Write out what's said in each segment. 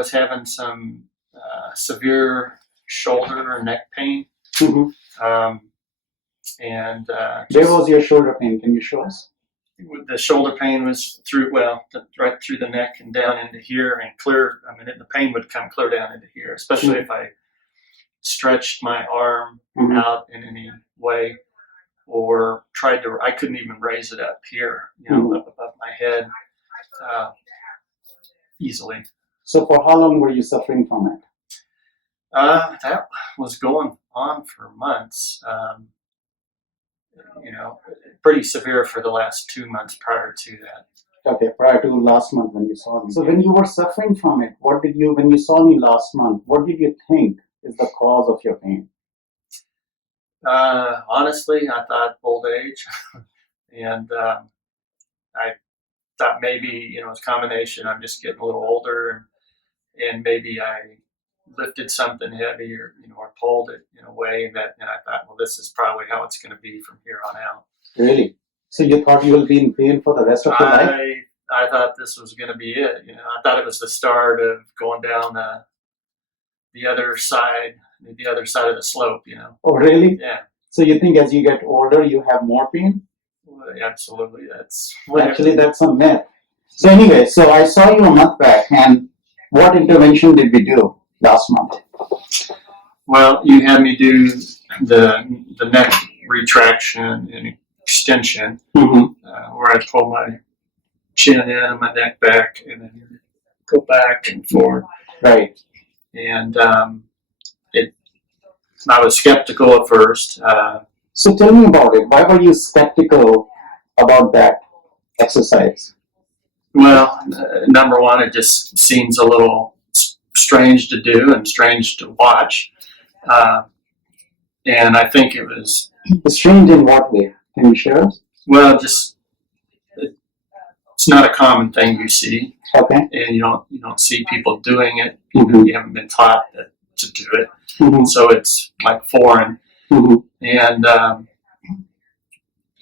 was having some severe shoulder or neck pain. And where was your shoulder pain? Can you show us? The shoulder pain was right through the neck and down into here and clear. I mean, the pain would come clear down into here, especially if I stretched my arm out in any way or tried to. I couldn't even raise it up here, up above my head easily. So for how long were you suffering from it? That was going on for months. Pretty severe for the last 2 months prior to that. Okay, prior to last month when you saw me. So when you were suffering from it, when you saw me last month, what did you think is the cause of your pain? Honestly, I thought old age, and I thought maybe it's a combination. I'm just getting a little older, and maybe I lifted something heavy or pulled it in a way and I thought, well, this is probably how it's going to be from here on out. Really? So you thought you will be in pain for the rest of your life? I thought this was going to be it. I thought it was the start of going down the other side of the slope. Oh, really? Yeah. So you think as you get older, you have more pain? Well, absolutely. Actually, that's a myth. So anyway, so I saw you a month back, and what intervention did we do last month? Well, you had me do the neck retraction and extension, where I pull my chin in and my neck back, and then go back and forth. Right. And I was skeptical at first. So tell me about it. Why were you skeptical about that exercise? Well, number one, it just seems a little strange to do and strange to watch. And I think it was... Strange in what way? Can you share us? Well, just... It's not a common thing you see. Okay. And you don't see people doing it. You haven't been taught to do it. So it's like foreign. And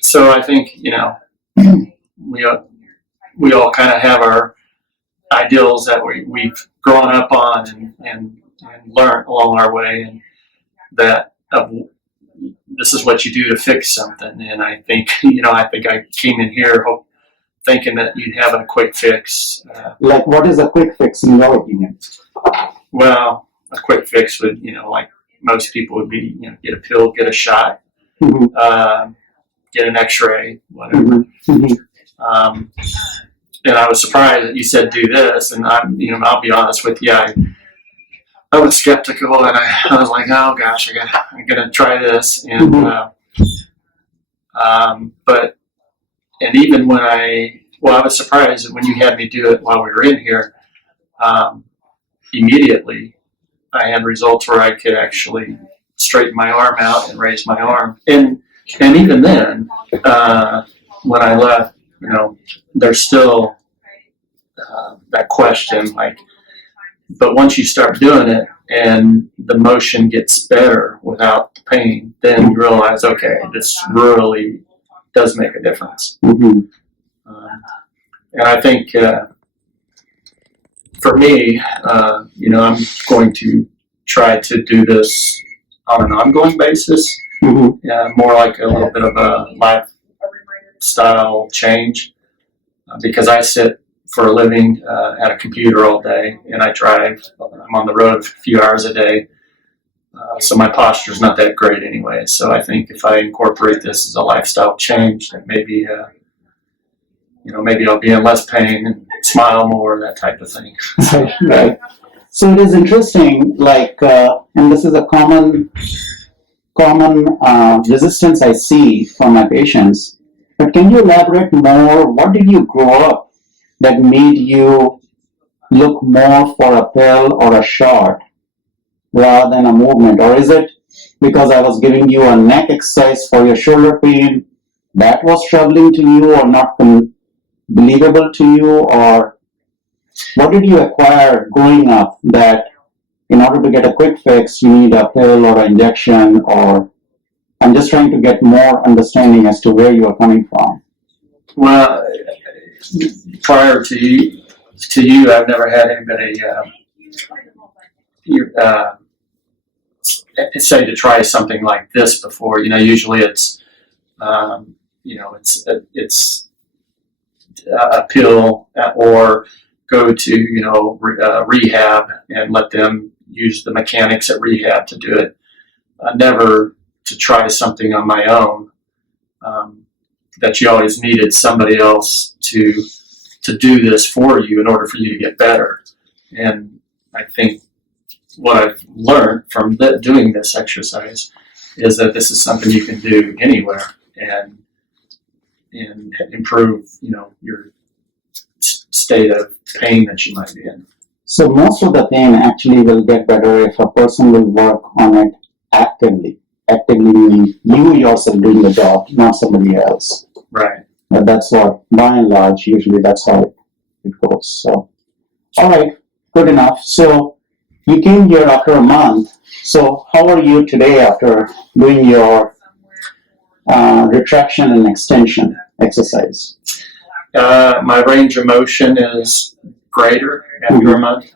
so I think, we all kind of have our ideals that we've grown up on and learned along our way, and that this is what you do to fix something. And I think, I came in here thinking that you'd have a quick fix. Like, what is a quick fix in your opinion? Well, a quick fix would, like most people would be, get a pill, get a shot, get an X-ray, whatever. And I was surprised that you said do this, and I'll be honest with you, I was skeptical, and I was like, oh gosh, I'm gonna try this, and and even when I was surprised when you had me do it while we were in here. Immediately, I had results where I could actually straighten my arm out and raise my arm, and even then, when I left, there's still that question, like, but once you start doing it and the motion gets better without the pain, then you realize, okay, this really does make a difference. And I think for me, I'm going to try to do this on an ongoing basis, more like a little bit of a lifestyle change, because I sit for a living at a computer all day, and I drive. I'm on the road a few hours a day, so my posture's not that great anyway. So I think if I incorporate this as a lifestyle change, that maybe maybe I'll be in less pain and smile more, that type of thing. Right. So it is interesting, like, and this is a common resistance I see from my patients. But can you elaborate more? What did you grow up that made you look more for a pill or a shot rather than a movement? Or is it because I was giving you a neck exercise for your shoulder pain that was troubling to you or not believable to you? Or what did you acquire growing up that in order to get a quick fix you need a pill or an injection? Or I'm just trying to get more understanding as to where you are coming from. Well, prior to you, I've never had anybody you say to try something like this before. Usually it's it's a pill or go to rehab and let them use the mechanics at rehab to do it. Never to try something on my own. That you always needed somebody else to do this for you in order for you to get better. And I think what I've learned from doing this exercise is that this is something you can do anywhere and improve your state of pain that you might be in. So most of the pain actually will get better if a person will work on it actively. Actively meaning you yourself doing the job, not somebody else. Right. But that's what, by and large, usually that's how it goes. So, all right, good enough. So you came here after a month. So how are you today after doing your retraction and extension exercise? My range of motion is greater after a month.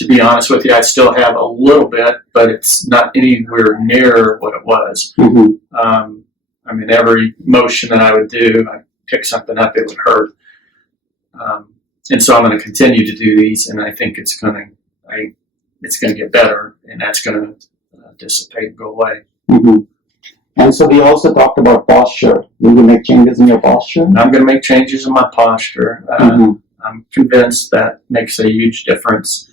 To be honest with you, I still have a little bit, but it's not anywhere near what it was. Every motion that I would do, I pick something up, it would hurt. And so I'm going to continue to do these, and I think it's going to get better, and that's going to dissipate and go away. And so we also talked about posture. Will you make changes in your posture? I'm going to make changes in my posture. I'm convinced that makes a huge difference.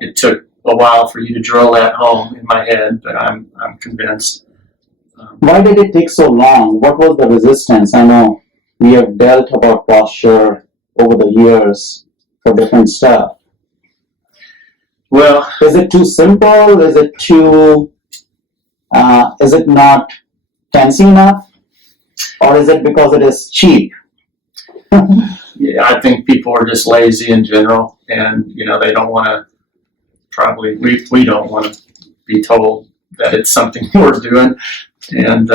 It took a while for you to drill that home in my head, but I'm convinced. Why did it take so long? What was the resistance? I know we have dealt about posture over the years for different stuff. Well, is it too simple? Is it not fancy enough? Or is it because it is cheap? Yeah, I think people are just lazy in general, and they don't want to. Probably we don't want to be told that it's something worth doing, and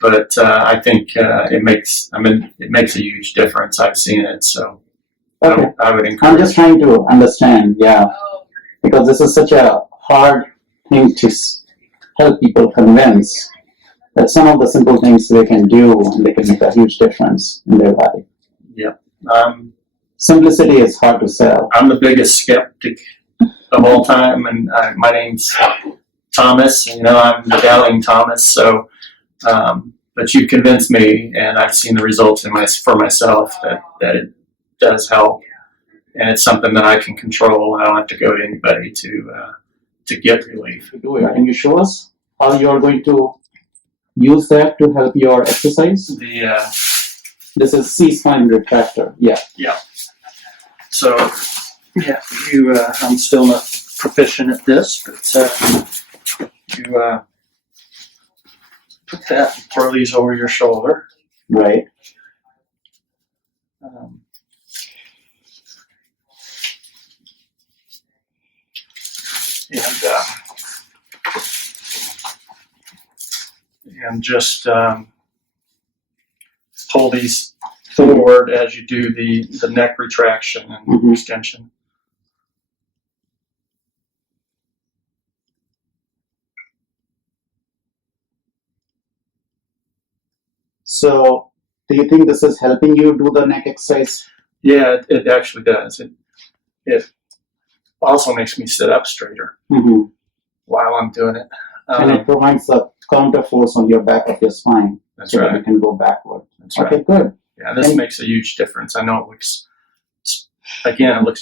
but I think it makes a huge difference. I've seen it, so okay. I would encourage. I'm just trying to understand, because this is such a hard thing to help people convince. That some of the simple things they can do and they can make a huge difference in their life. Yeah. Simplicity is hard to sell. I'm the biggest skeptic of all time, and my name's Thomas. I'm the doubting Thomas. So, but you convinced me, and I've seen the results for myself that it does help, and it's something that I can control. I don't have to go to anybody to get relief. Can you show us how you are going to use that to help your exercise? This is Cspine retractor. Yeah. So, I'm still not proficient at this, but you put that and throw these over your shoulder. Right. And just pull these forward as you do the neck retraction and extension. So, do you think this is helping you do the neck exercise? Yeah, it actually does. It also makes me sit up straighter while I'm doing it. And it provides a counter force on your back of your spine. That's so right. that you can go backward. That's okay, right. Good. Yeah, this makes a huge difference. I know it looks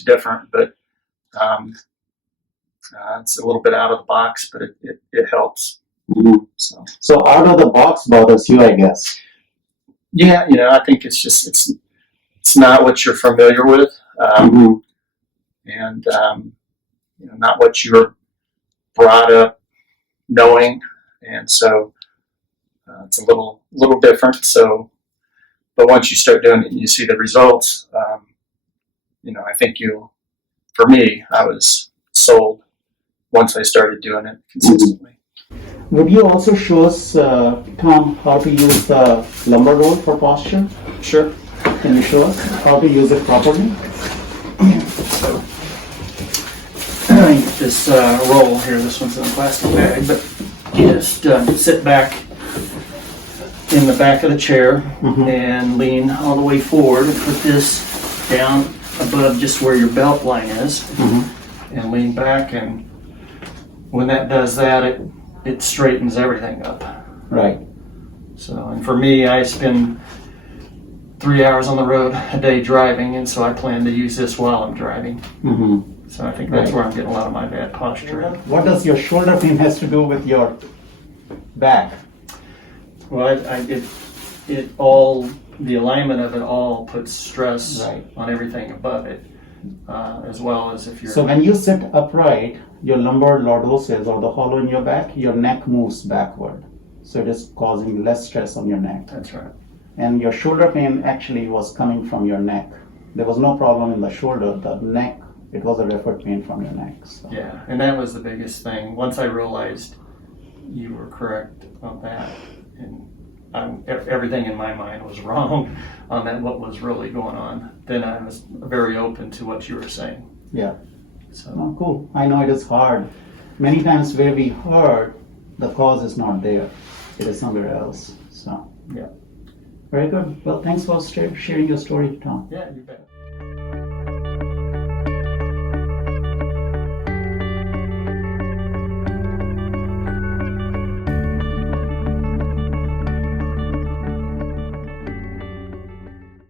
different, but it's a little bit out of the box, but it helps. So out of the box bothers you, I guess. Yeah, I think it's not what you're familiar with, and not what you're brought up knowing, and so it's a little different. So, but once you start doing it and you see the results, I think for me, I was sold once I started doing it consistently. Would you also show us, Tom, how to use the lumbar roll for posture? Sure. Can you show us how to use it properly? So, this roll here, this one's in a plastic bag, but you just sit back in the back of the chair and lean all the way forward and put this down above just where your belt line is and lean back, and when that does that, it straightens everything up. Right. So, and for me, I spend 3 hours on the road a day driving, and so I plan to use this while I'm driving. So I think that's where I'm getting a lot of my bad posture. What does your shoulder pain has to do with your back? Well, it all, the alignment of it all puts stress on everything above it, as well as if you're... So when you sit upright, your lumbar lordosis, or the hollow in your back, your neck moves backward. So it is causing less stress on your neck. That's right. And your shoulder pain actually was coming from your neck. There was no problem in the shoulder, the neck, it was a referred pain from your neck. So. Yeah, and that was the biggest thing. Once I realized you were correct on that, and everything in my mind was wrong on that, what was really going on, then I was very open to what you were saying. Yeah. So oh, cool. I know it is hard. Many times where we hurt, the cause is not there. It is somewhere else. So yeah. Very good. Well, thanks for sharing your story, Tom. Yeah, you bet.